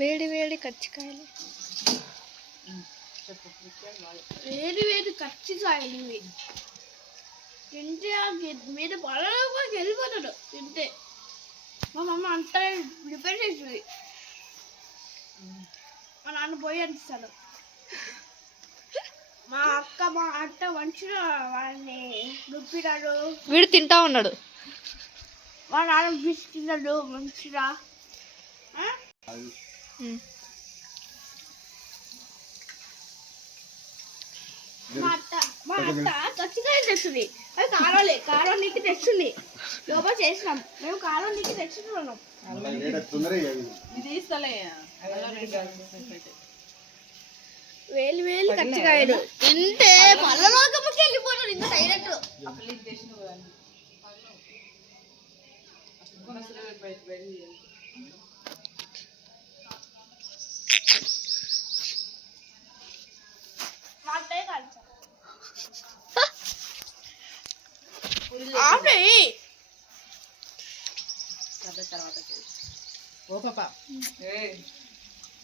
వేడి వేడి కచ్చికాయలు, వేడి వేడి కచ్చికాయలు ఇవి తింటే మీద పొలంలో వెళ్ళిపోతాడు తింటే. మా మమ్మ అంతా ప్రిపేర్ చేసింది, మా నాన్న పోయి అనిస్తాడు. మా అక్క మా అత్త మంచిగా వాడిని రుప్పినాడు, వీడు తింటా ఉన్నాడు. మా నాన్న బిస్కిన్నాడు మంచిగా. మా అత్త కచ్చికాయలు తెచ్చింది. అది కారం నీకు తెచ్చింది. లోపల చేసినాం మేము, కారం నీకు తెచ్చుకున్నాం. వేలు వేలు కచ్చికాయలు తింటే పళ్ళలోకి వెళ్ళిపోతాడు ఇంకా డైరెక్ట్. తర్వాత ఓ పాప